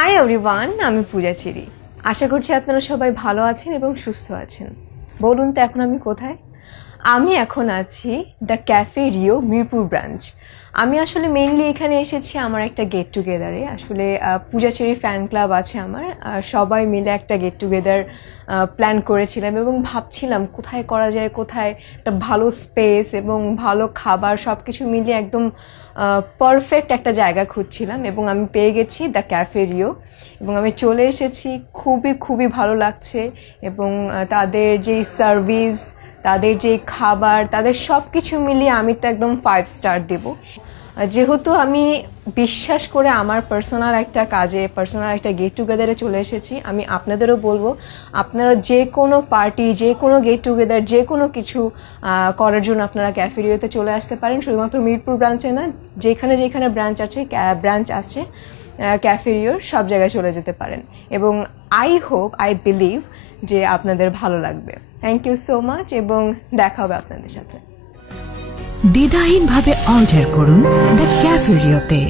Hi everyone, আমি পূজা চিরি। আশা করছি আপনারা সবাই ভালো আছেন এবং সুস্থ আছেন। বলুন তো এখন আমি কোথায়? আমি এখন আছি the cafe Rio Mirpur branch. আমি আসলে মেইনলি এখানে এসেছি আমার একটা গেট টুগেদারে। আসলে পূজা চিরি ফ্যান ক্লাব আছে আমার, সবাই মিলে একটা গেট টুগেদার প্ল্যান করেছিলাম এবং ভাবছিলাম কোথায় করা যায়, কোথায় একটা ভালো স্পেস এবং ভালো খাবার সব কিছু মিলিয়ে একদম পারফেক্ট একটা জায়গা খুঁজছিলাম এবং আমি পেয়ে গেছি দ্য ক্যাফে রিও এবং আমি চলে এসেছি। খুবই ভালো লাগছে এবং তাদের যেই সার্ভিস, তাদের যে খাবার, তাদের সব কিছু মিলিয়ে আমি তো একদম 5 স্টার দেব। যেহেতু আমি বিশ্বাস করে আমার পার্সোনাল একটা কাজে, পার্সোনাল একটা গেট টুগেদারে চলে এসেছি, আমি আপনাদেরও বলবো আপনারা যে কোনো পার্টি, যে কোনো গেট টুগেদার, যে কোনো কিছু করার জন্য আপনারা ক্যাফে রিওতে চলে আসতে পারেন। শুধুমাত্র মিরপুর ব্রাঞ্চে না, যেখানে ব্রাঞ্চ আছে ক্যাফে রিওর, সব জায়গায় চলে যেতে পারেন এবং আই বিলিভ যে আপনাদের ভালো লাগবে। থ্যাংক ইউ সো মাচ এবং দেখা হবে আপনাদের সাথে। দ্বিধাহীনভাবে অর্ডার করুন দ্য ক্যাফে রিওতে।